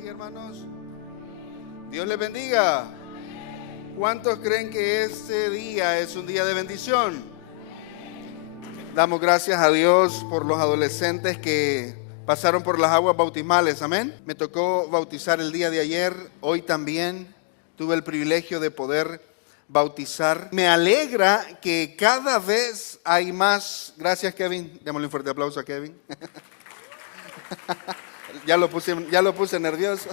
bendiga, hermanos. Dios les bendiga. ¿Cuántos creen que este día es un día de bendición? Damos gracias a Dios por los adolescentes que pasaron por las aguas bautismales. Amén. Me tocó bautizar el día de ayer. Hoy también tuve el privilegio de poder bautizar. Me alegra que cada vez hay más. Gracias, Kevin. Démosle un fuerte aplauso a Kevin. Ya lo puse nervioso.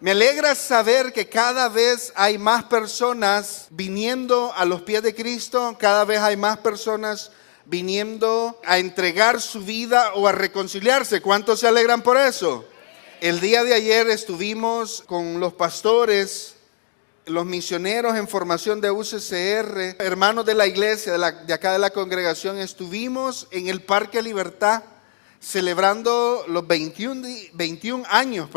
Me alegra saber que cada vez hay más personas viniendo a los pies de Cristo, cada vez hay más personas viniendo a entregar su vida o a reconciliarse. ¿Cuántos se alegran por eso? El día de ayer estuvimos con los pastores, los misioneros en formación de UCCR, hermanos de la iglesia, de acá de la congregación. Estuvimos en el Parque Libertad celebrando los 21 años,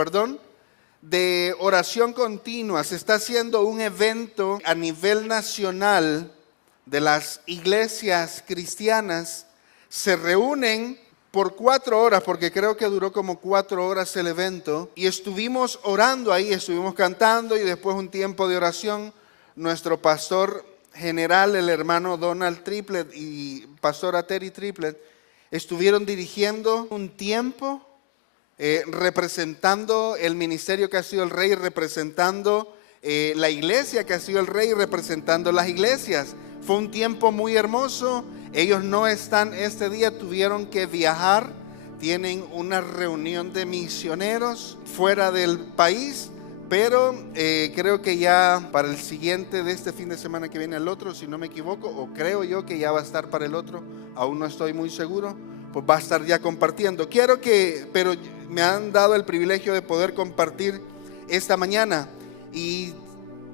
de oración continua. Se está haciendo un evento a nivel nacional de las iglesias cristianas. Se reúnen por 4 horas, porque creo que duró como 4 horas el evento, y estuvimos orando ahí, estuvimos cantando y después un tiempo de oración. Nuestro pastor general, el hermano Donald Triplett y pastora Terry Triplett, estuvieron dirigiendo un tiempo representando el ministerio que ha sido el rey, representando la iglesia que ha sido el rey, representando las iglesias. Fue un tiempo muy hermoso. Ellos no están este día, tuvieron que viajar, tienen una reunión de misioneros fuera del país, pero creo que ya para el siguiente de este fin de semana que viene, el otro, si no me equivoco, o creo yo que ya va a estar para el otro, aún no estoy muy seguro, pues va a estar ya compartiendo. Pero me han dado el privilegio de poder compartir esta mañana. Y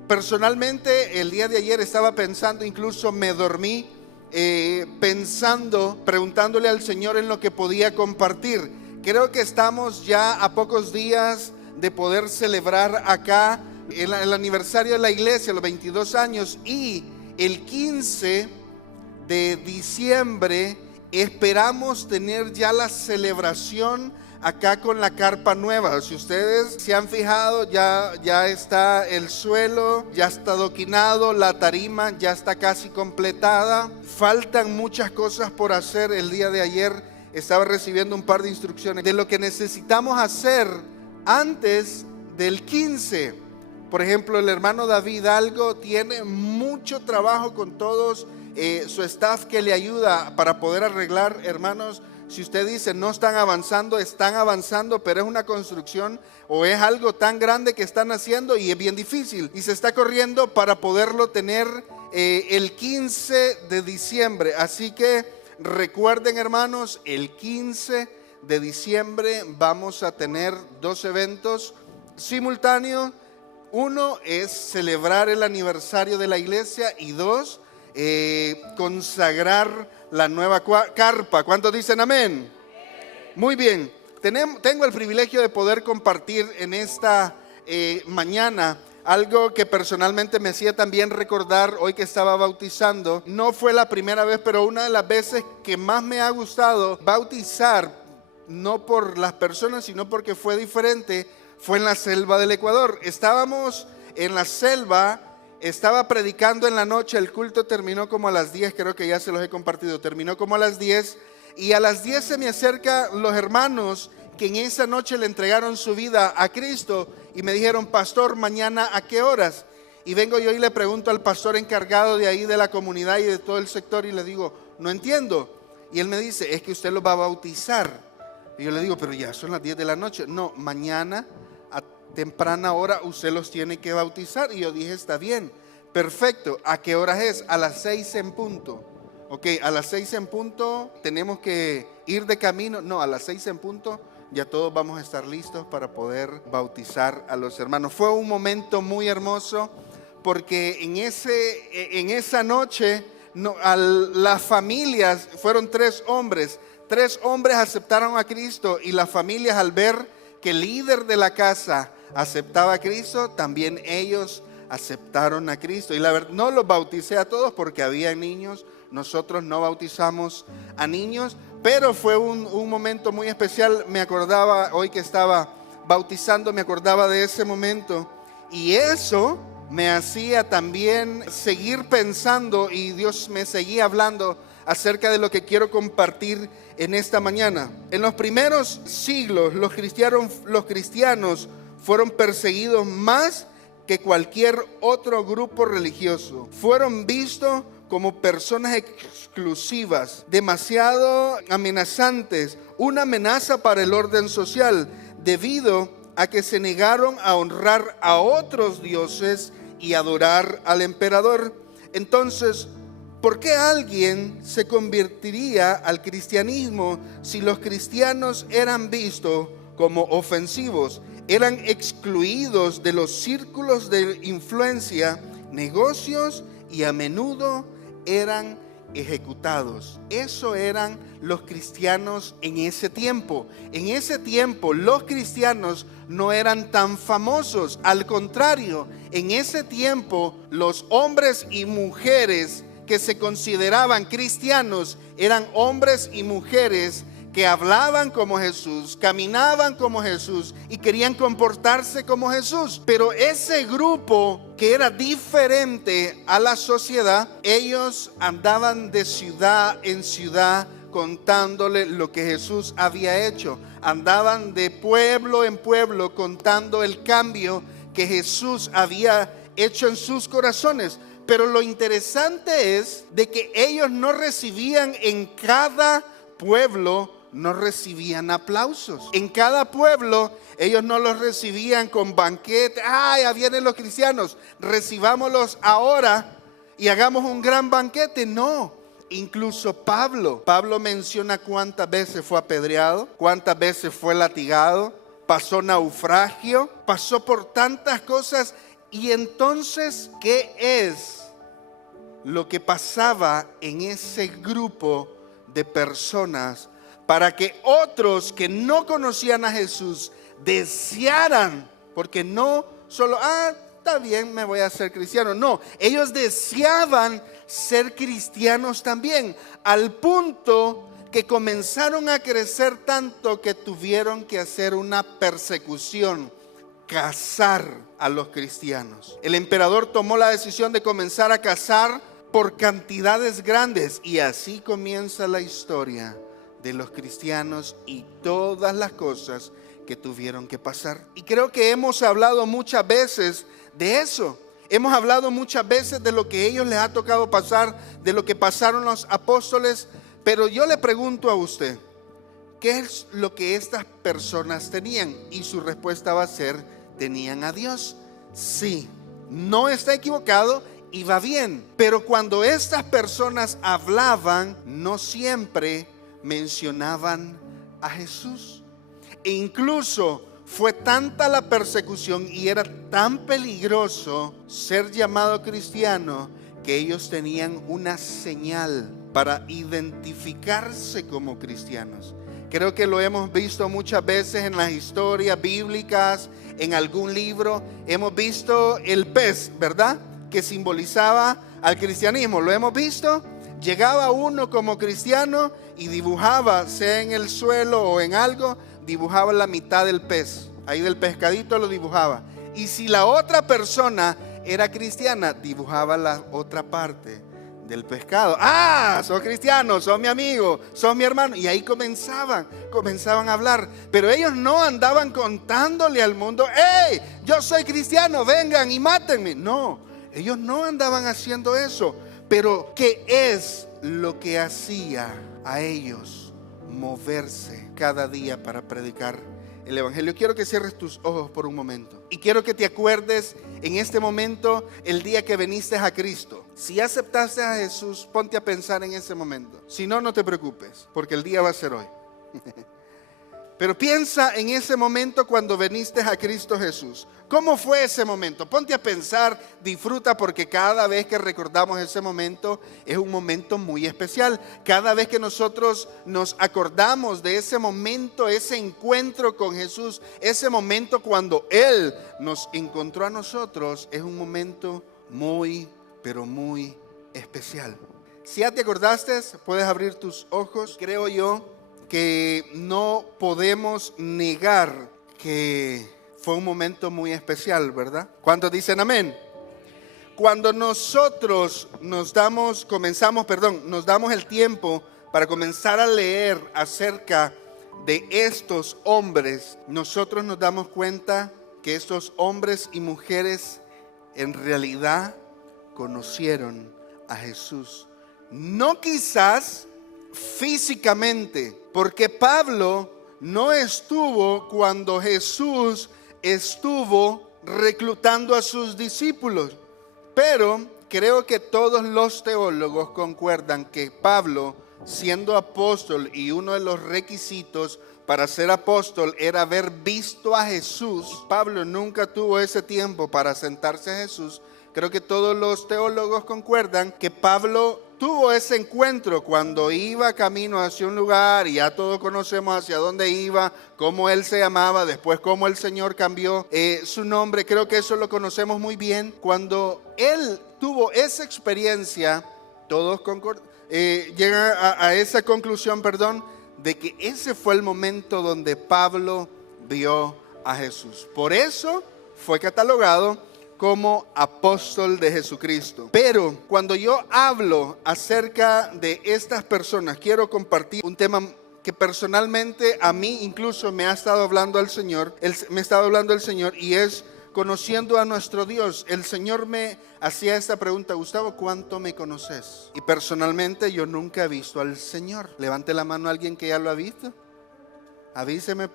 personalmente el día de ayer estaba pensando, incluso me dormí preguntándole al Señor en lo que podía compartir. Creo que estamos ya a pocos días de poder celebrar acá el aniversario de la iglesia, los 22 años, y el 15 de diciembre esperamos tener ya la celebración acá con la carpa nueva. Si ustedes se han fijado, ya está el suelo, ya está adoquinado, la tarima ya está casi completada. Faltan muchas cosas por hacer. El día de ayer estaba recibiendo un par de instrucciones de lo que necesitamos hacer antes del 15. Por ejemplo, el hermano David Algo tiene mucho trabajo con todos su staff que le ayuda para poder arreglar. Hermanos, si usted dice no están avanzando, pero es una construcción o es algo tan grande que están haciendo y es bien difícil y se está corriendo para poderlo tener el 15 de diciembre. Así que recuerden, hermanos, el 15 de diciembre vamos a tener 2 eventos simultáneos. Uno es celebrar el aniversario de la iglesia y 2, consagrar la nueva carpa. ¿Cuántos dicen amén? Muy bien. Tengo el privilegio de poder compartir en esta mañana algo que personalmente me hacía también recordar hoy que estaba bautizando. No fue la primera vez, pero una de las veces que más me ha gustado bautizar, no por las personas, sino porque fue diferente, fue en la selva del Ecuador. Estábamos en la selva. Estaba predicando en la noche, el culto terminó como a las 10, creo que ya se los he compartido, terminó como a las 10 y a las 10 se me acercan los hermanos que en esa noche le entregaron su vida a Cristo y me dijeron: pastor, ¿mañana a qué horas? Y vengo yo y le pregunto al pastor encargado de ahí de la comunidad y de todo el sector y le digo: no entiendo. Y él me dice: es que usted los va a bautizar. Y yo le digo: pero ya son las 10 de la noche. No, mañana a temprana hora usted los tiene que bautizar. Y yo dije: está bien, perfecto. ¿A qué horas es? A las 6 en punto. Ok, a las 6 en punto tenemos que ir de camino. No, a las 6 en punto ya todos vamos a estar listos para poder bautizar a los hermanos. Fue un momento muy hermoso porque en esa noche las familias, fueron 3 hombres. 3 hombres aceptaron a Cristo y las familias, al ver que el líder de la casa aceptaba a Cristo, también ellos aceptaron a Cristo. Y la verdad, no los bauticé a todos porque había niños. Nosotros no bautizamos a niños, pero fue un momento muy especial. Me acordaba hoy que estaba bautizando me acordaba de ese momento, y eso me hacía también seguir pensando, y Dios me seguía hablando acerca de lo que quiero compartir en esta mañana. En los primeros siglos los cristianos fueron perseguidos más que cualquier otro grupo religioso. Fueron vistos como personas exclusivas, demasiado amenazantes, una amenaza para el orden social, debido a que se negaron a honrar a otros dioses y adorar al emperador. Entonces, ¿por qué alguien se convertiría al cristianismo si los cristianos eran vistos como ofensivos? Eran excluidos de los círculos de influencia, negocios, y a menudo eran ejecutados. Eso eran los cristianos en ese tiempo. En ese tiempo los cristianos no eran tan famosos. Al contrario, en ese tiempo los hombres y mujeres que se consideraban cristianos eran hombres y mujeres que hablaban como Jesús, caminaban como Jesús y querían comportarse como Jesús. Pero ese grupo que era diferente a la sociedad, ellos andaban de ciudad en ciudad contándole lo que Jesús había hecho. Andaban de pueblo en pueblo contando el cambio que Jesús había hecho en sus corazones. Pero lo interesante es de que ellos no recibían en cada pueblo, no recibían aplausos. En cada pueblo ellos no los recibían con banquete. Ya vienen los cristianos, recibámoslos ahora y hagamos un gran banquete. No, incluso Pablo menciona cuántas veces fue apedreado, cuántas veces fue latigado, pasó naufragio, pasó por tantas cosas. Y entonces, ¿qué es lo que pasaba en ese grupo de personas para que otros que no conocían a Jesús desearan? Porque no solo, está bien, me voy a hacer cristiano. No, ellos deseaban ser cristianos también, al punto que comenzaron a crecer tanto que tuvieron que hacer una persecución, cazar a los cristianos. El emperador tomó la decisión de comenzar a cazar por cantidades grandes, y así comienza la historia de los cristianos y todas las cosas que tuvieron que pasar. Y creo que hemos hablado muchas veces de eso. Hemos hablado muchas veces de lo que a ellos les ha tocado pasar, de lo que pasaron los apóstoles. Pero yo le pregunto a usted, ¿qué es lo que estas personas tenían? Y su respuesta va a ser, tenían a Dios. Sí, no está equivocado y va bien. Pero cuando estas personas hablaban, no siempre mencionaban a Jesús. E incluso fue tanta la persecución y era tan peligroso ser llamado cristiano que ellos tenían una señal para identificarse como cristianos. Creo que lo hemos visto muchas veces en las historias bíblicas, en algún libro. Hemos visto el pez, ¿verdad?, que simbolizaba al cristianismo. ¿Lo hemos visto? Llegaba uno como cristiano y dibujaba, sea en el suelo o en algo, dibujaba la mitad del pez. Ahí del pescadito lo dibujaba. Y si la otra persona era cristiana, dibujaba la otra parte del pescado. Sos cristiano, sos mi amigo, sos mi hermano. Y ahí comenzaban a hablar. Pero ellos no andaban contándole al mundo, ¡hey! Yo soy cristiano, vengan y mátenme. No, ellos no andaban haciendo eso. Pero ¿qué es lo que hacía a ellos moverse cada día para predicar el evangelio? Quiero que cierres tus ojos por un momento y quiero que te acuerdes en este momento el día que viniste a Cristo. Si aceptaste a Jesús, ponte a pensar en ese momento. Si no, no te preocupes, porque el día va a ser hoy. Pero piensa en ese momento cuando viniste a Cristo Jesús. ¿Cómo fue ese momento? Ponte a pensar, disfruta, porque cada vez que recordamos ese momento es un momento muy especial. Cada vez que nosotros nos acordamos de ese momento, ese encuentro con Jesús, ese momento cuando Él nos encontró a nosotros, es un momento muy, pero muy especial. Si ya te acordaste, puedes abrir tus ojos. Creo yo que no podemos negar que fue un momento muy especial, ¿verdad? ¿Cuántos dicen amén? Cuando nosotros nos damos el tiempo para comenzar a leer acerca de estos hombres, nosotros nos damos cuenta que estos hombres y mujeres en realidad conocieron a Jesús. No quizás físicamente, porque Pablo no estuvo cuando Jesús estuvo reclutando a sus discípulos. Pero creo que todos los teólogos concuerdan que Pablo, siendo apóstol, y uno de los requisitos para ser apóstol era haber visto a Jesús, Pablo nunca tuvo ese tiempo para sentarse a Jesús. Creo que todos los teólogos concuerdan que Pablo tuvo ese encuentro cuando iba camino hacia un lugar, y ya todos conocemos hacia dónde iba, cómo él se llamaba, después cómo el Señor cambió su nombre. Creo que eso lo conocemos muy bien. Cuando él tuvo esa experiencia, todos llegan a esa conclusión, de que ese fue el momento donde Pablo vio a Jesús. Por eso fue catalogado como apóstol de Jesucristo. Pero cuando yo hablo acerca de estas personas, quiero compartir un tema que personalmente a mí incluso me ha estado hablando el Señor, y es conociendo a nuestro Dios. El Señor me hacía esta pregunta: Gustavo, ¿cuánto me conoces? Y personalmente yo nunca he visto al Señor. Levante la mano a alguien que ya lo ha visto. Avíseme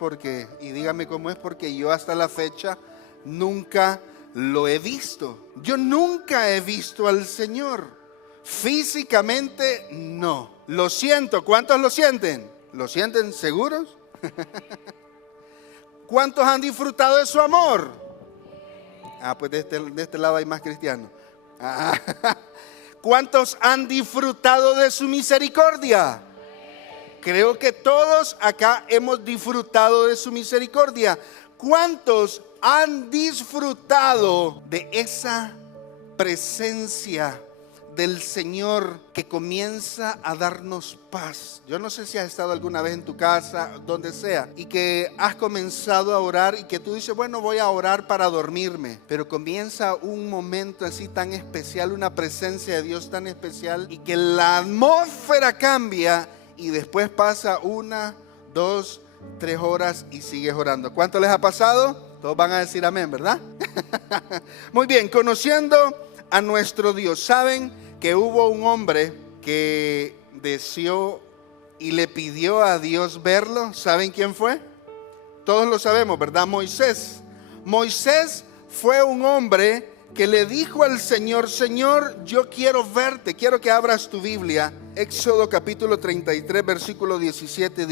y dígame cómo es, porque yo hasta la fecha nunca lo he visto. Yo nunca he visto al Señor. Físicamente no. Lo siento. ¿Cuántos lo sienten? ¿Lo sienten seguros? ¿Cuántos han disfrutado de su amor? Pues de este lado hay más cristianos. ¿Cuántos han disfrutado de su misericordia? Creo que todos acá hemos disfrutado de su misericordia. ¿Cuántos han disfrutado de esa presencia del Señor que comienza a darnos paz? Yo no sé si has estado alguna vez en tu casa, donde sea, y que has comenzado a orar y que tú dices, bueno, voy a orar para dormirme, pero comienza un momento así tan especial, una presencia de Dios tan especial, y que la atmósfera cambia, y después pasa 1, 2, 3 horas y sigues orando. ¿Cuánto les ha pasado? Todos van a decir amén, ¿verdad? Muy bien, conociendo a nuestro Dios. ¿Saben que hubo un hombre que deseó y le pidió a Dios verlo? ¿Saben quién fue? Todos lo sabemos, ¿verdad? Moisés. Moisés fue un hombre que le dijo al Señor: Señor, yo quiero verte. Quiero que abras tu Biblia. Éxodo capítulo 33, versículo 17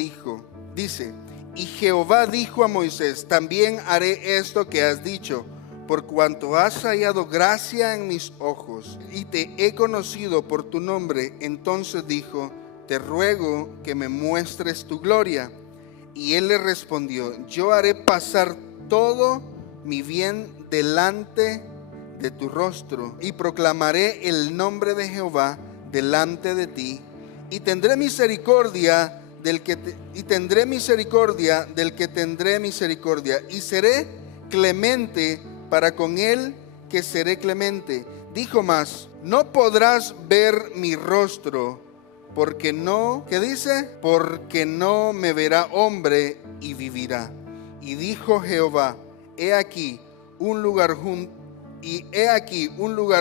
dice: y Jehová dijo a Moisés: también haré esto que has dicho, por cuanto has hallado gracia en mis ojos, y te he conocido por tu nombre. Entonces dijo: te ruego que me muestres tu gloria. Y él le respondió: yo haré pasar todo mi bien delante de tu rostro, y proclamaré el nombre de Jehová delante de ti, y tendré misericordia del que tendré misericordia, y seré clemente para con él que seré clemente. Dijo más: no podrás ver mi rostro, porque no, ¿qué dice? Porque no me verá hombre y vivirá. Y dijo Jehová: he aquí un lugar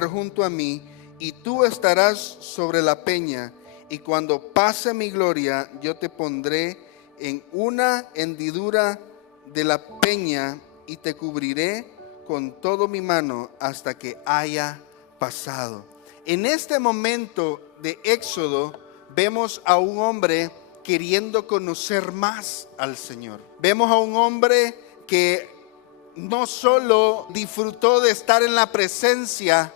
junto a mí, y tú estarás sobre la peña. Y cuando pase mi gloria, yo te pondré en una hendidura de la peña, y te cubriré con todo mi mano hasta que haya pasado. En este momento de Éxodo vemos a un hombre queriendo conocer más al Señor. Vemos a un hombre que no solo disfrutó de estar en la presencia,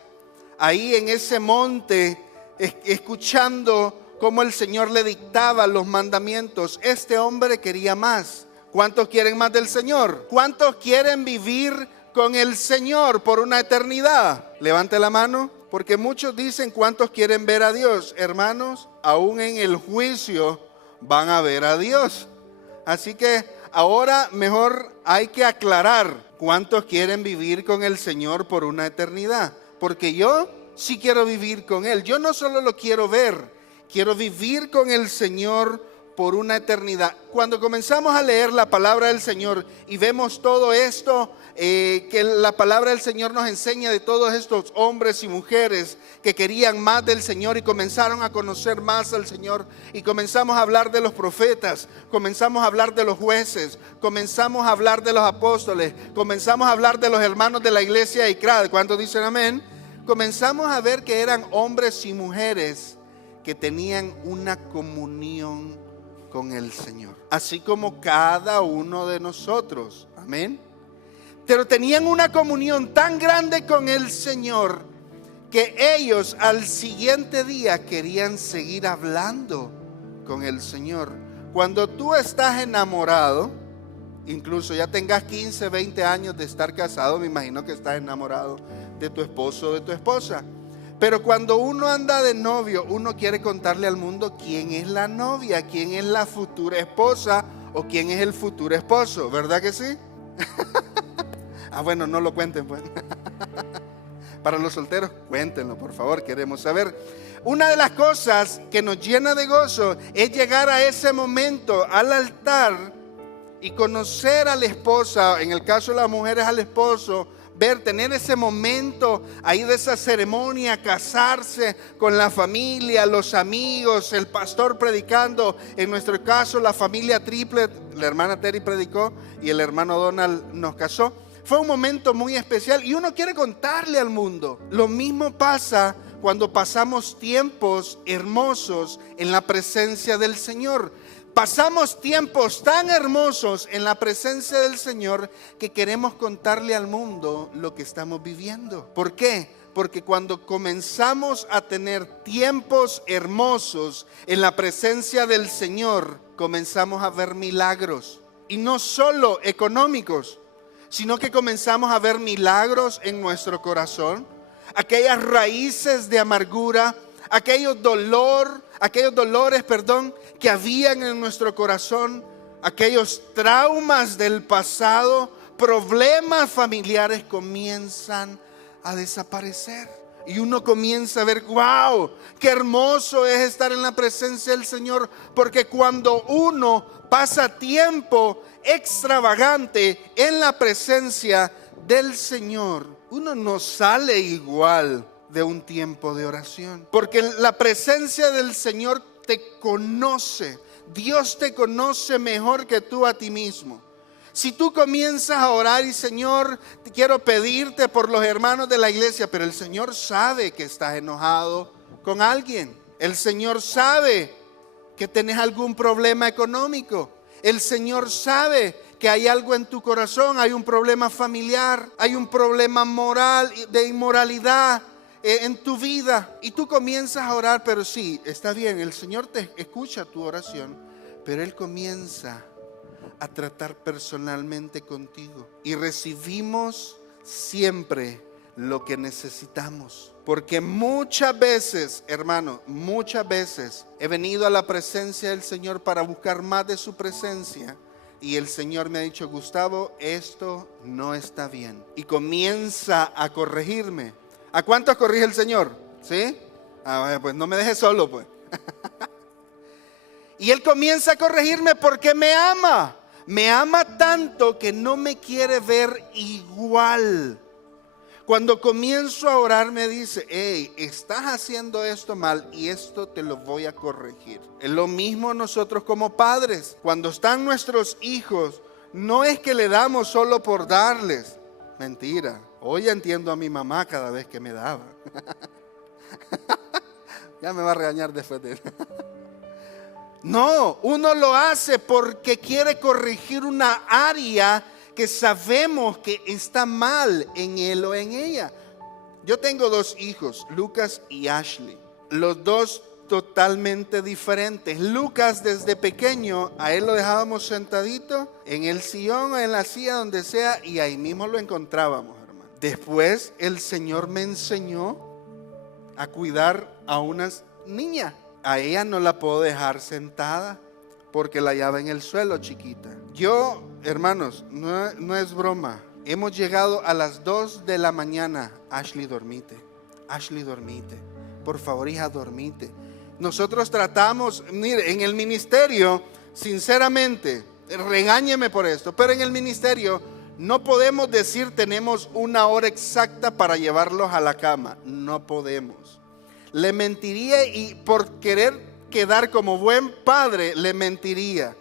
ahí en ese monte, escuchando cómo el Señor le dictaba los mandamientos. Este hombre quería más. ¿Cuántos quieren más del Señor? ¿Cuántos quieren vivir con el Señor por una eternidad? Levante la mano, porque muchos dicen: ¿cuántos quieren ver a Dios? Hermanos, aún en el juicio van a ver a Dios. Así que ahora mejor hay que aclarar cuántos quieren vivir con el Señor por una eternidad. Porque yo sí quiero vivir con Él. Yo no solo lo quiero ver, quiero vivir con el Señor por una eternidad. Cuando comenzamos a leer la palabra del Señor y vemos todo esto, que la palabra del Señor nos enseña de todos estos hombres y mujeres que querían más del Señor y comenzaron a conocer más al Señor, y comenzamos a hablar de los profetas, comenzamos a hablar de los jueces, comenzamos a hablar de los apóstoles, comenzamos a hablar de los hermanos de la iglesia de Icrad. ¿Cuántos dicen amén? Comenzamos a ver que eran hombres y mujeres que tenían una comunión con el Señor, así como cada uno de nosotros. Amén. Pero tenían una comunión tan grande con el Señor que ellos al siguiente día querían seguir hablando con el Señor. Cuando tú estás enamorado, incluso ya tengas 15, 20 años de estar casado, me imagino que estás enamorado de tu esposo o de tu esposa. Pero cuando uno anda de novio, uno quiere contarle al mundo quién es la novia, quién es la futura esposa o quién es el futuro esposo, ¿verdad que sí? Bueno, no lo cuenten pues. Para los solteros, cuéntenlo, por favor, queremos saber. Una de las cosas que nos llena de gozo es llegar a ese momento, al altar, y conocer a la esposa, en el caso de las mujeres al esposo, tener ese momento ahí de esa ceremonia, casarse con la familia, los amigos, el pastor predicando. En nuestro caso, la familia Triplet, la hermana Terry predicó y el hermano Donald nos casó. Fue un momento muy especial y uno quiere contarle al mundo. Lo mismo pasa cuando pasamos tiempos hermosos en la presencia del Señor. Pasamos tiempos tan hermosos en la presencia del Señor que queremos contarle al mundo lo que estamos viviendo. ¿Por qué? Porque cuando comenzamos a tener tiempos hermosos en la presencia del Señor, comenzamos a ver milagros. Y no solo económicos, sino que comenzamos a ver milagros en nuestro corazón. Aquellas raíces de amargura, aquellos dolores, que habían en nuestro corazón, aquellos traumas del pasado, problemas familiares comienzan a desaparecer. Y uno comienza a ver, wow, qué hermoso es estar en la presencia del Señor, porque cuando uno pasa tiempo extravagante en la presencia del Señor, uno no sale igual de un tiempo de oración, porque la presencia del Señor te conoce. Dios te conoce mejor que tú a ti mismo. Si tú comienzas a orar y Señor, quiero pedirte por los hermanos de la iglesia, pero el Señor sabe que estás enojado con alguien. El Señor sabe que tenés algún problema económico. El Señor sabe que hay algo en tu corazón, hay un problema familiar, hay un problema moral, de inmoralidad en tu vida, y tú comienzas a orar. Pero sí, está bien, el Señor te escucha tu oración, pero Él comienza a tratar personalmente contigo, y recibimos siempre lo que necesitamos. Porque muchas veces, hermano, muchas veces he venido a la presencia del Señor para buscar más de su presencia, y el Señor me ha dicho, Gustavo, esto no está bien, y comienza a corregirme. ¿A cuántos corrige el Señor? ¿Sí? Pues no me dejes solo pues. Y Él comienza a corregirme porque me ama. Me ama tanto que no me quiere ver igual. Cuando comienzo a orar me dice, hey, estás haciendo esto mal y esto te lo voy a corregir. Es lo mismo nosotros como padres. Cuando están nuestros hijos, no es que le damos solo por darles. Mentira. Hoy entiendo a mi mamá cada vez que me daba. Ya me va a regañar después de él. No, uno lo hace porque quiere corregir una área que sabemos que está mal en él o en ella. Yo tengo dos hijos, Lucas y Ashley. Los dos totalmente diferentes. Lucas, desde pequeño, a él lo dejábamos sentadito en el sillón o en la silla, donde sea, y ahí mismo lo encontrábamos, hermano. Después el Señor me enseñó a cuidar a una niña. A ella no la puedo dejar sentada porque la hallaba en el suelo chiquita. Yo, hermanos, no es broma. Hemos llegado a las 2 de la mañana. Ashley, dormite. Ashley, dormite. Por favor, hija, dormite. Nosotros tratamos, mire, en el ministerio, sinceramente, regáñeme por esto, pero en el ministerio no podemos decir tenemos una hora exacta para llevarlos a la cama. No podemos. Le mentiría, y por querer quedar como buen padre, le mentiría.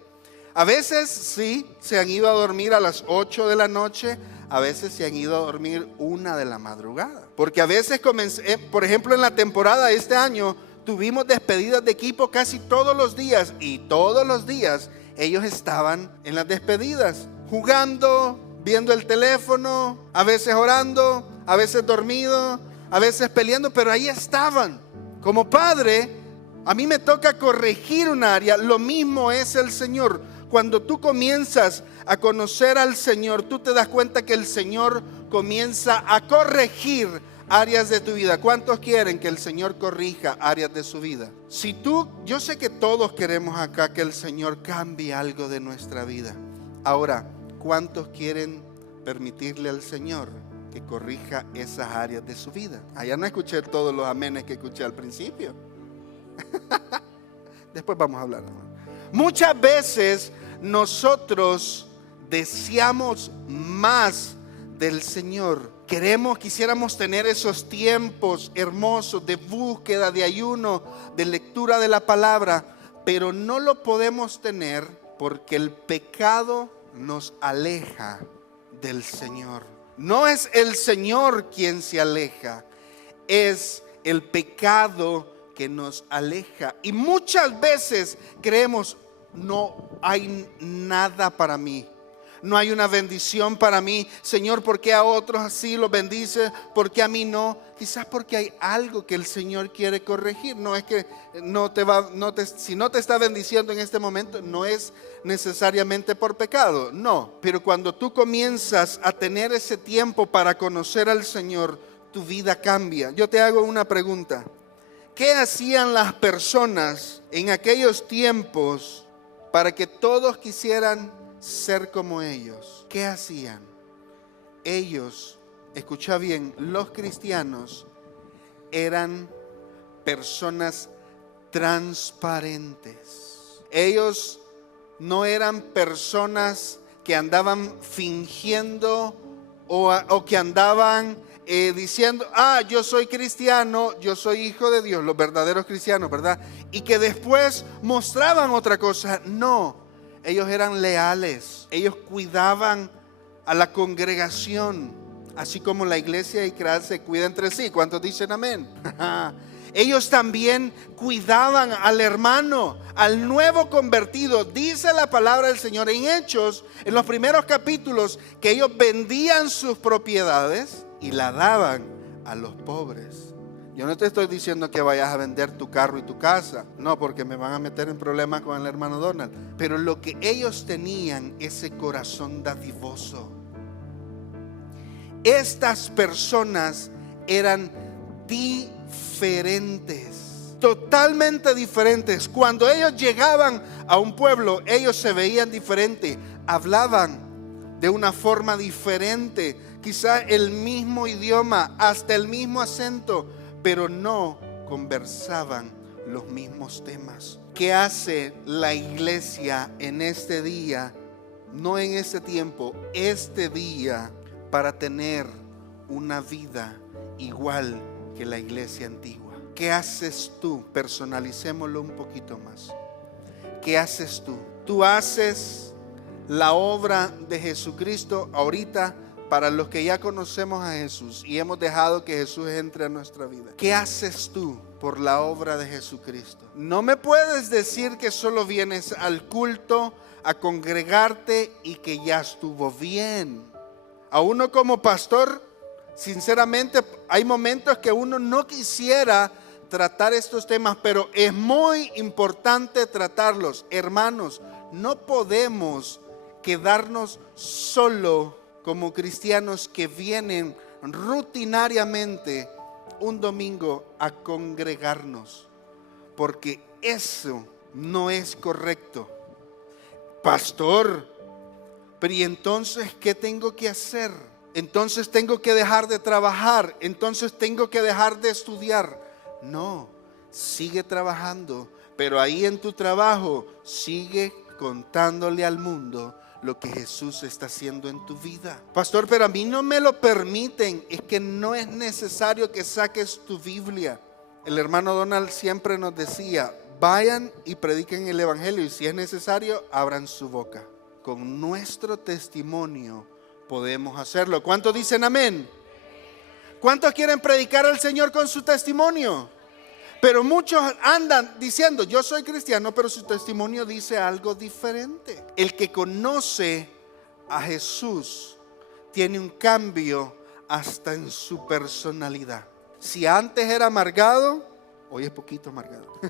A veces sí, se han ido a dormir a las 8 de la noche, a veces se han ido a dormir 1 de la madrugada. Porque a veces, por ejemplo, en la temporada de este año, tuvimos despedidas de equipo casi todos los días, y todos los días ellos estaban en las despedidas, jugando, viendo el teléfono, a veces orando, a veces dormido, a veces peleando, pero ahí estaban. Como padre, a mí me toca corregir un área, lo mismo es el Señor. Cuando tú comienzas a conocer al Señor, tú te das cuenta que el Señor comienza a corregir áreas de tu vida. ¿Cuántos quieren que el Señor corrija áreas de su vida? Yo sé que todos queremos acá que el Señor cambie algo de nuestra vida. Ahora, ¿cuántos quieren permitirle al Señor que corrija esas áreas de su vida? Allá no escuché todos los amenes que escuché al principio. Después vamos a hablar. Muchas veces nosotros deseamos más del Señor. Quisiéramos tener esos tiempos hermosos de búsqueda, de ayuno, de lectura de la palabra, pero no lo podemos tener porque el pecado nos aleja del Señor. No es el Señor quien se aleja, es el pecado que nos aleja. Y muchas veces creemos, no hay nada para mí, no hay una bendición para mí. Señor, ¿por qué a otros así los bendice? ¿Por qué a mí no? Quizás porque hay algo que el Señor quiere corregir. No es que si no te está bendiciendo en este momento, no es necesariamente por pecado, no. Pero cuando tú comienzas a tener ese tiempo para conocer al Señor, tu vida cambia. Yo te hago una pregunta. ¿Qué hacían las personas en aquellos tiempos para que todos quisieran ser como ellos? ¿Qué hacían? Ellos, escucha bien, los cristianos eran personas transparentes. Ellos no eran personas que andaban fingiendo o que andaban diciendo, yo soy cristiano, yo soy hijo de Dios, los verdaderos cristianos, ¿verdad? Y que después mostraban otra cosa. No, ellos eran leales, ellos cuidaban a la congregación, así como la iglesia y Israel se cuida entre sí. ¿Cuántos dicen amén? Ellos también cuidaban al hermano, al nuevo convertido. Dice la palabra del Señor en Hechos, en los primeros capítulos, que ellos vendían sus propiedades y la daban a los pobres. Yo no te estoy diciendo que vayas a vender tu carro y tu casa, no, porque me van a meter en problemas con el hermano Donald. Pero lo que ellos tenían, ese corazón dadivoso. Estas personas eran diferentes, totalmente diferentes. Cuando ellos llegaban a un pueblo, ellos se veían diferentes, hablaban de una forma diferente, quizá el mismo idioma, hasta el mismo acento, pero no conversaban los mismos temas. ¿Qué hace la iglesia en este día? No en este tiempo, este día, para tener una vida igual que la iglesia antigua. ¿Qué haces tú? Personalicémoslo un poquito más. ¿Qué haces tú? Tú haces la obra de Jesucristo ahorita. Para los que ya conocemos a Jesús y hemos dejado que Jesús entre a nuestra vida, ¿qué haces tú por la obra de Jesucristo? No me puedes decir que solo vienes al culto a congregarte y que ya estuvo bien. A uno como pastor, sinceramente, hay momentos que uno no quisiera tratar estos temas, pero es muy importante tratarlos. Hermanos, no podemos quedarnos solo como cristianos que vienen rutinariamente un domingo a congregarnos, porque eso no es correcto. Pastor, Pero ¿y entonces qué tengo que hacer? Entonces tengo que dejar de trabajar, entonces tengo que dejar de estudiar. No, sigue trabajando, pero ahí en tu trabajo sigue contándole al mundo lo que Jesús está haciendo en tu vida. Pastor, pero a mí no me lo permiten. Es que no es necesario que saques tu Biblia. El hermano Donald siempre nos decía: vayan y prediquen el evangelio, y si es necesario, abran su boca. Con nuestro testimonio podemos hacerlo. ¿Cuántos dicen amén? ¿Cuántos quieren predicar al Señor con su testimonio? Pero muchos andan diciendo: yo soy cristiano, pero su testimonio dice algo diferente. El que conoce a Jesús tiene un cambio hasta en su personalidad. Si antes era amargado, hoy es poquito amargado.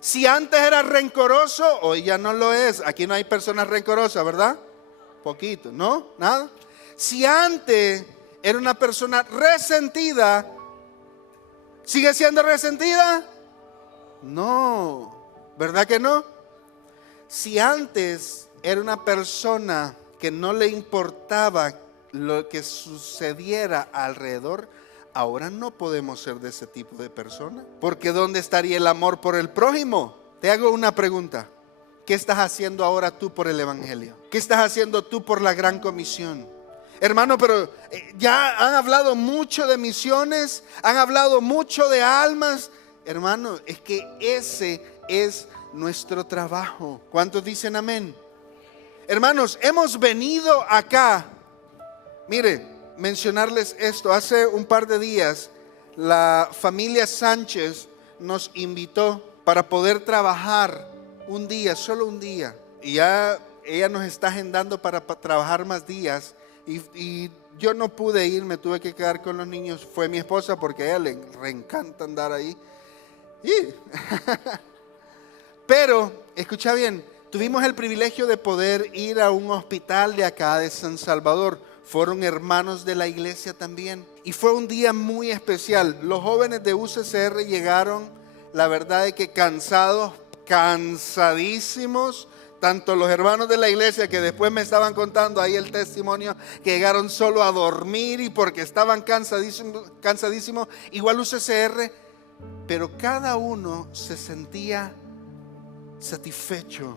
Si antes era rencoroso, hoy ya no lo es. Aquí no hay personas rencorosas, ¿verdad? Poquito, ¿no? Nada. Si antes era una persona resentida, ¿sigue siendo resentida? No, ¿verdad que no? Si antes era una persona que no le importaba lo que sucediera alrededor, ahora no podemos ser de ese tipo de persona. Porque ¿dónde estaría el amor por el prójimo? Te hago una pregunta. ¿Qué estás haciendo ahora tú por el evangelio? ¿Qué estás haciendo tú por la gran comisión? Hermano, pero ya han hablado mucho de misiones, han hablado mucho de almas. Hermano, es que ese es nuestro trabajo. ¿Cuántos dicen amén? Hermanos, hemos venido acá. Mire, mencionarles esto. Hace un par de días la familia Sánchez nos invitó para poder trabajar un día, solo un día. Y ya ella nos está agendando para trabajar más días. Y yo no pude ir, me tuve que quedar con los niños. Fue mi esposa porque a ella le reencanta andar ahí. Pero, escucha bien, tuvimos el privilegio de poder ir a un hospital de acá de San Salvador. Fueron hermanos de la iglesia también. Y fue un día muy especial. Los jóvenes de UCCR llegaron, la verdad de que cansadísimos. Tanto los hermanos de la iglesia, que después me estaban contando ahí el testimonio, que llegaron solo a dormir y porque estaban cansadísimos. Igual UCCR, pero cada uno se sentía satisfecho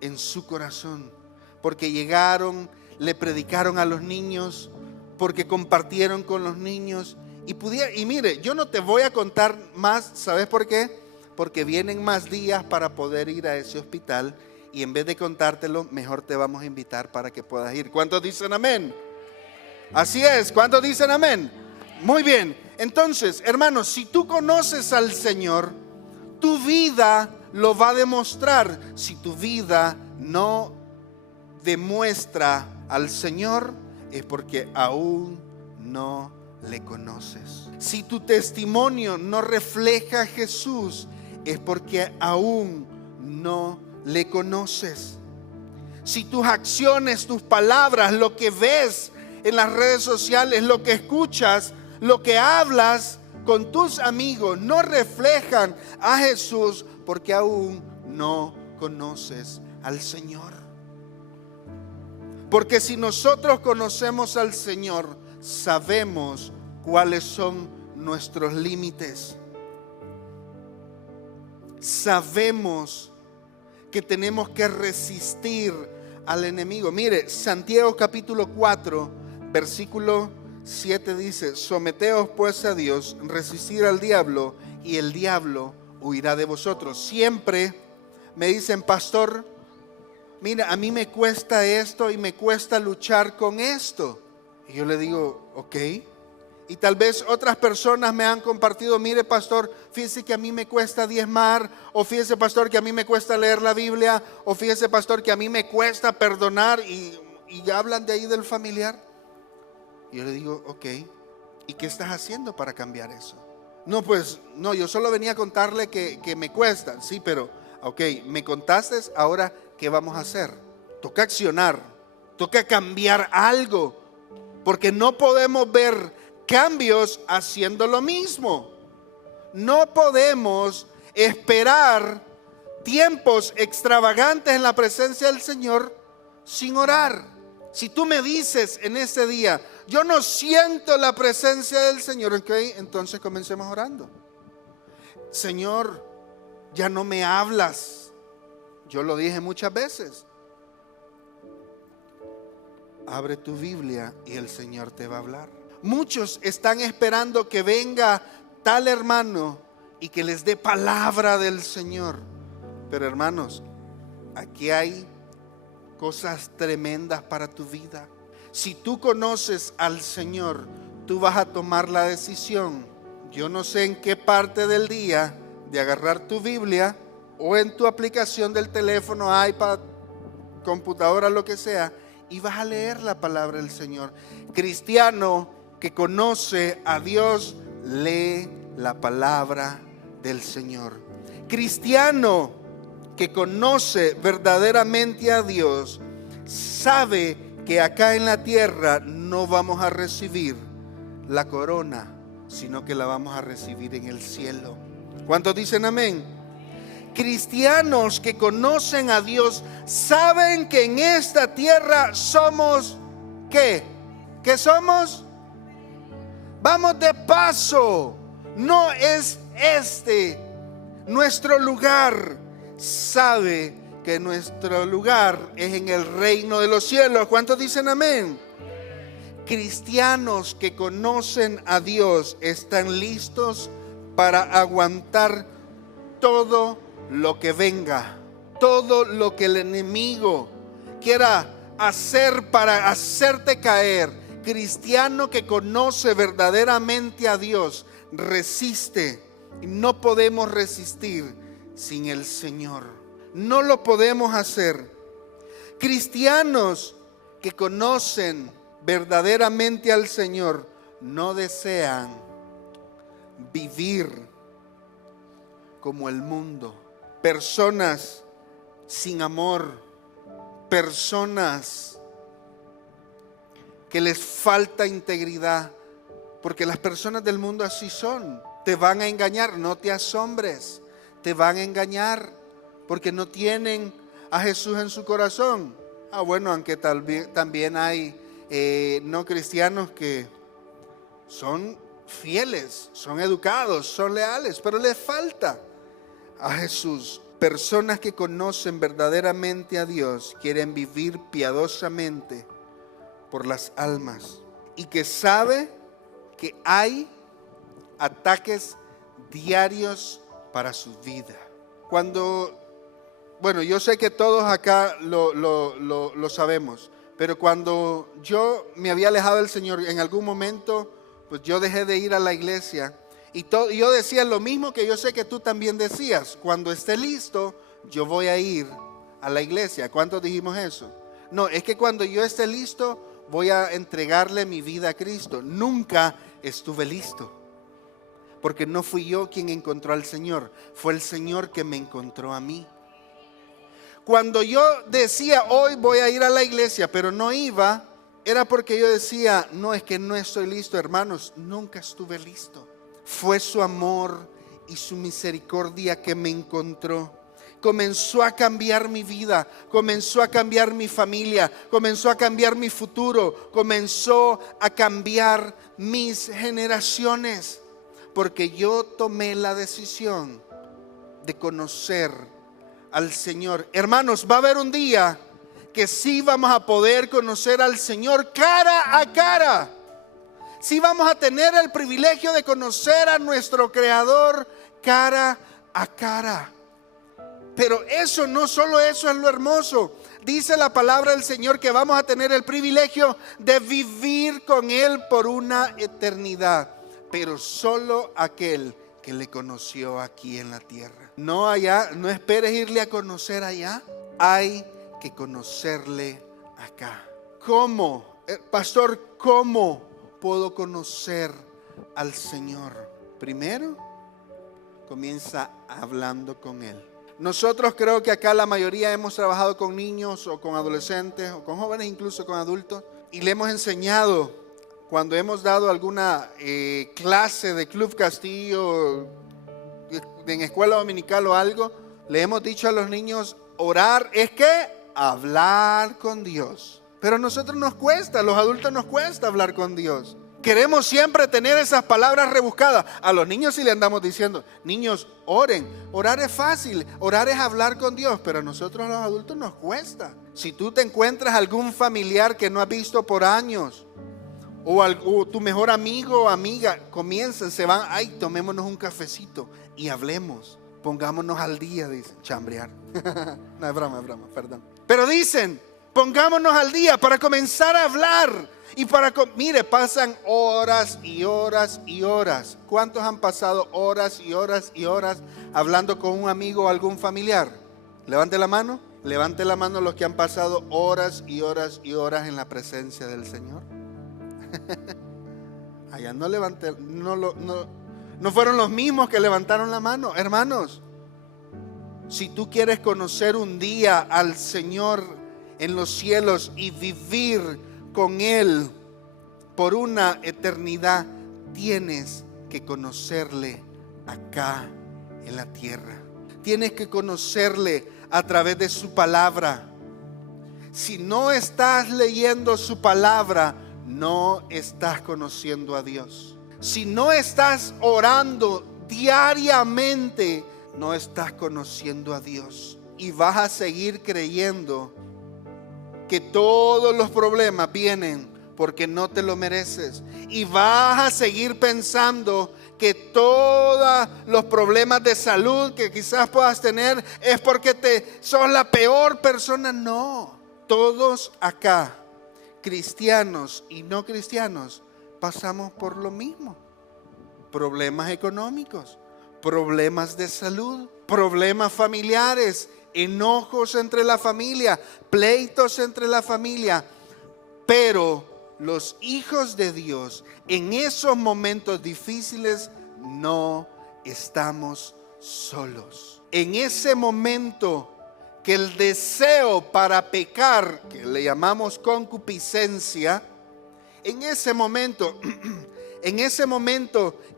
en su corazón. Porque llegaron, le predicaron a los niños, porque compartieron con los niños. Y mire, yo no te voy a contar más, ¿sabes por qué? Porque vienen más días para poder ir a ese hospital. Y en vez de contártelo, mejor te vamos a invitar para que puedas ir. ¿Cuántos dicen amén? Así es, ¿cuántos dicen amén? Muy bien, entonces, hermanos, si tú conoces al Señor, tu vida lo va a demostrar. Si tu vida no demuestra al Señor, es porque aún no le conoces. Si tu testimonio no refleja a Jesús, es porque aún no le conoces. Si tus acciones, tus palabras, lo que ves en las redes sociales, lo que escuchas, lo que hablas con tus amigos no reflejan a Jesús, porque aún no conoces al Señor. Porque si nosotros conocemos al Señor, sabemos cuáles son nuestros límites. Sabemos que tenemos que resistir al enemigo. Mire, Santiago capítulo 4, versículo 7 dice: someteos pues a Dios, resistir al diablo y el diablo huirá de vosotros. Siempre me dicen: pastor, mira, a mí me cuesta esto y me cuesta luchar con esto. Y yo le digo: ok. Y tal vez otras personas me han compartido: mire, pastor, fíjese que a mí me cuesta diezmar, o fíjese, pastor, que a mí me cuesta leer la Biblia, o fíjese, pastor, que a mí me cuesta perdonar, y hablan de ahí del familiar. Y yo le digo: ok, ¿y qué estás haciendo para cambiar eso? No, pues, no, yo solo venía a contarle que me cuesta. Sí, pero, ok, me contaste, ahora, ¿qué vamos a hacer? Toca accionar, toca cambiar algo, porque no podemos ver cambios haciendo lo mismo. No podemos esperar tiempos extravagantes en la presencia del Señor sin orar. Si tú me dices en ese día, yo no siento la presencia del Señor, ok, entonces comencemos orando. Señor, ya no me hablas. Yo lo dije muchas veces. Abre tu Biblia y el Señor te va a hablar. Muchos están esperando que venga tal hermano y que les dé palabra del Señor. Pero hermanos, aquí hay cosas tremendas para tu vida. Si tú conoces al Señor, tú vas a tomar la decisión. Yo no sé en qué parte del día de agarrar tu Biblia o en tu aplicación del teléfono, iPad, computadora, lo que sea, y vas a leer la palabra del Señor. Cristiano que conoce a Dios, lee la palabra del Señor. Cristiano que conoce verdaderamente a Dios, sabe que acá en la tierra no vamos a recibir la corona, sino que la vamos a recibir en el cielo. ¿Cuántos dicen amén? Cristianos que conocen a Dios saben que en esta tierra somos ¿qué? ¿Qué somos? Vamos de paso. No es nuestro lugar. Sabe que nuestro lugar es en el reino de los cielos. ¿Cuántos dicen amén? Cristianos que conocen a Dios están listos para aguantar todo lo que venga, todo lo que el enemigo quiera hacer para hacerte caer. Cristiano que conoce verdaderamente a Dios resiste, y no podemos resistir sin el Señor. No lo podemos hacer. Cristianos que conocen verdaderamente al Señor no desean vivir como el mundo. Personas sin amor, personas que les falta integridad, porque las personas del mundo así son. Te van a engañar, no te asombres, te van a engañar porque no tienen a Jesús en su corazón. Bueno, aunque también hay no cristianos que son fieles, son educados, son leales, pero les falta a Jesús. Personas que conocen verdaderamente a Dios quieren vivir piadosamente por las almas y que sabe que hay ataques diarios para su vida. Yo sé que todos acá lo sabemos, pero cuando yo me había alejado del Señor, en algún momento, pues yo dejé de ir a la iglesia. Y yo decía lo mismo que yo sé que tú también decías. Cuando esté listo, yo voy a ir a la iglesia. ¿Cuántos dijimos eso? No, es que cuando yo esté listo, voy a entregarle mi vida a Cristo. Nunca estuve listo, porque no fui yo quien encontró al Señor. Fue el Señor que me encontró a mí. Cuando yo decía, hoy voy a ir a la iglesia, pero no iba, era porque yo decía, no, es que no estoy listo. Hermanos, nunca estuve listo. Fue su amor y su misericordia que me encontró. Comenzó a cambiar mi vida, comenzó a cambiar mi familia, comenzó a cambiar mi futuro, comenzó a cambiar mis generaciones, porque yo tomé la decisión de conocer al Señor. Hermanos, va a haber un día que sí vamos a poder conocer al Señor cara a cara. Sí vamos a tener el privilegio de conocer a nuestro Creador cara a cara. Pero eso, no solo eso es lo hermoso. Dice la palabra del Señor que vamos a tener el privilegio de vivir con Él por una eternidad. Pero solo aquel que le conoció aquí en la tierra. No allá, no esperes irle a conocer allá. Hay que conocerle acá. ¿Cómo? Pastor, ¿cómo puedo conocer al Señor? Primero, comienza hablando con Él. Nosotros creo que acá la mayoría hemos trabajado con niños o con adolescentes o con jóvenes, incluso con adultos, y le hemos enseñado, cuando hemos dado alguna clase de Club Castillo, en escuela dominical o algo, le hemos dicho a los niños, orar es que hablar con Dios. Pero a nosotros nos cuesta, a los adultos nos cuesta hablar con Dios. Queremos siempre tener esas palabras rebuscadas. A los niños sí le andamos diciendo, niños, oren. Orar es fácil, orar es hablar con Dios, pero a nosotros los adultos nos cuesta. Si tú te encuentras algún familiar que no has visto por años, o tu mejor amigo o amiga, comienzan, se van, ay, tomémonos un cafecito y hablemos. Pongámonos al día, dicen, chambrear. No, es broma, perdón. Pero dicen, pongámonos al día para comenzar a hablar. Y mire, pasan horas y horas y horas. ¿Cuántos han pasado horas y horas y horas hablando con un amigo o algún familiar? Levante la mano. Levante la mano los que han pasado horas y horas y horas en la presencia del Señor. Allá no levanté, no fueron los mismos que levantaron la mano. Hermanos, si tú quieres conocer un día al Señor en los cielos y vivir con Él por una eternidad, tienes que conocerle acá en la tierra. Tienes que conocerle a través de su palabra. Si no estás leyendo su palabra, no estás conociendo a Dios. Si no estás orando diariamente, no estás conociendo a Dios. Y vas a seguir creyendo que todos los problemas vienen porque no te lo mereces. Y vas a seguir pensando que todos los problemas de salud que quizás puedas tener es porque sos la peor persona. No, todos acá, cristianos y no cristianos, pasamos por lo mismo. Problemas económicos, problemas de salud, problemas familiares, enojos entre la familia, pleitos entre la familia. Pero los hijos de Dios en esos momentos difíciles no estamos solos. En ese momento que el deseo para pecar, que le llamamos concupiscencia, en ese momento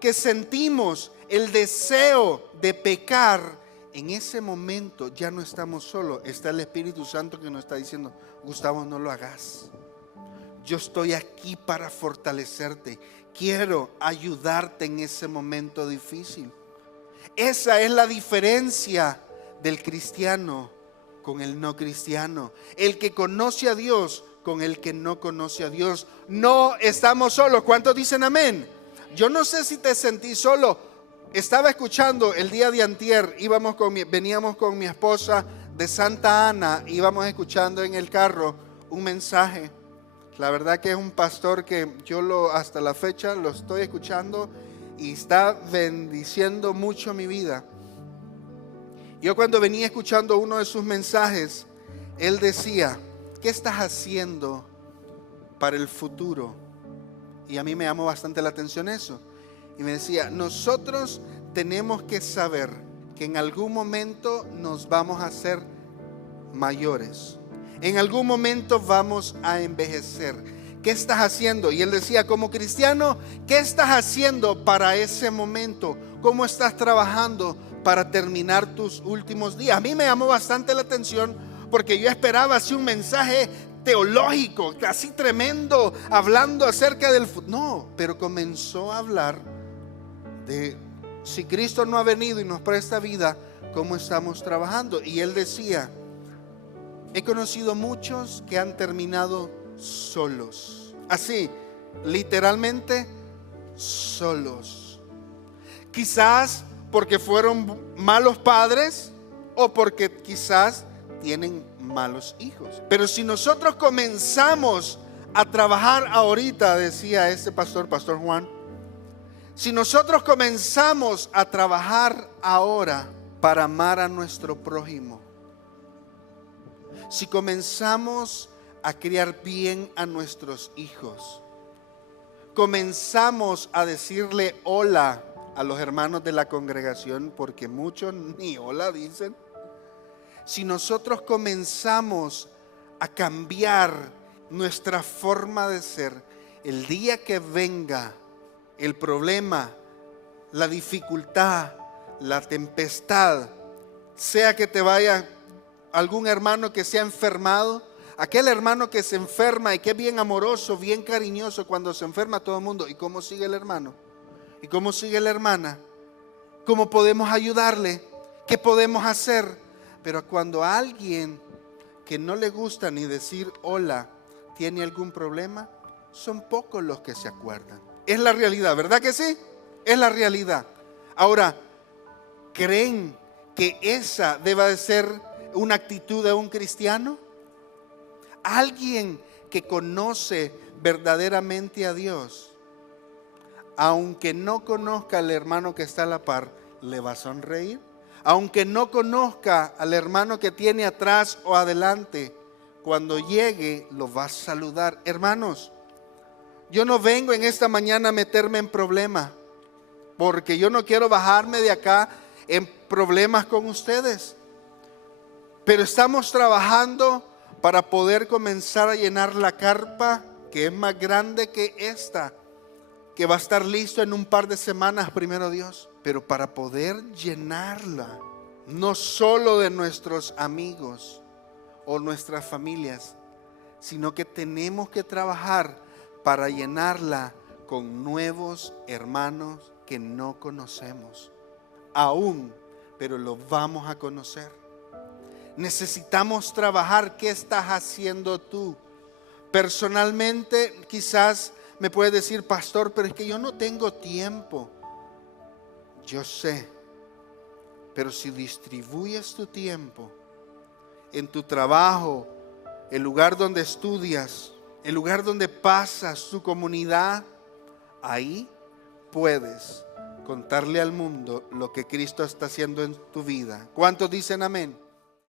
que sentimos el deseo de pecar, en ese momento ya no estamos solos. Está el Espíritu Santo que nos está diciendo, Gustavo, no lo hagas. Yo estoy aquí para fortalecerte. Quiero ayudarte en ese momento difícil. Esa es la diferencia del cristiano con el no cristiano. El que conoce a Dios con el que no conoce a Dios. No estamos solos. ¿Cuántos dicen amén? Yo no sé si te sentí solo. Estaba escuchando el día de antier, veníamos con mi esposa de Santa Ana, íbamos escuchando en el carro un mensaje. La verdad que es un pastor que yo hasta la fecha lo estoy escuchando y está bendiciendo mucho mi vida. Yo cuando venía escuchando uno de sus mensajes, él decía, ¿qué estás haciendo para el futuro? Y a mí me llamó bastante la atención eso. Y me decía, nosotros tenemos que saber que en algún momento nos vamos a hacer mayores. En algún momento vamos a envejecer. ¿Qué estás haciendo? Y él decía, como cristiano, ¿qué estás haciendo para ese momento? ¿Cómo estás trabajando para terminar tus últimos días? A mí me llamó bastante la atención porque yo esperaba así un mensaje teológico, así tremendo, hablando acerca del futuro. No, pero comenzó a hablar de si Cristo no ha venido y nos presta vida, ¿cómo estamos trabajando? Y él decía, he conocido muchos que han terminado solos. Así, literalmente solos. Quizás porque fueron malos padres o porque quizás tienen malos hijos. Pero si nosotros comenzamos a trabajar ahorita, decía este pastor Juan, si nosotros comenzamos a trabajar ahora para amar a nuestro prójimo, si comenzamos a criar bien a nuestros hijos, comenzamos a decirle hola a los hermanos de la congregación, porque muchos ni hola dicen. Si nosotros comenzamos a cambiar nuestra forma de ser, el día que venga el problema, la dificultad, la tempestad, sea que te vaya algún hermano que se ha enfermado? Aquel hermano que se enferma y que es bien amoroso, bien cariñoso cuando se enferma todo el mundo. ¿Y cómo sigue el hermano? ¿Y cómo sigue la hermana? ¿Cómo podemos ayudarle? ¿Qué podemos hacer? Pero cuando a alguien que no le gusta ni decir hola tiene algún problema, son pocos los que se acuerdan. Es la realidad, ¿verdad que sí? Es la realidad. Ahora, ¿creen que esa deba de ser una actitud de un cristiano? Alguien que conoce verdaderamente a Dios, aunque no conozca al hermano que está a la par, le va a sonreír. Aunque no conozca al hermano que tiene atrás o adelante, cuando llegue lo va a saludar. Hermanos, yo no vengo en esta mañana a meterme en problemas, porque yo no quiero bajarme de acá en problemas con ustedes. Pero estamos trabajando para poder comenzar a llenar la carpa, que es más grande que esta, que va a estar listo en un par de semanas, primero Dios. Pero para poder llenarla, no solo de nuestros amigos o nuestras familias, sino que tenemos que trabajar para llenarla con nuevos hermanos que no conocemos aún, pero los vamos a conocer. Necesitamos trabajar. ¿Qué estás haciendo tú? Personalmente, quizás me puedes decir, pastor, pero es que yo no tengo tiempo. Yo sé, pero si distribuyes tu tiempo en tu trabajo, el lugar donde estudias, el lugar donde pasas, tu comunidad, ahí puedes contarle al mundo lo que Cristo está haciendo en tu vida. ¿Cuántos dicen amén?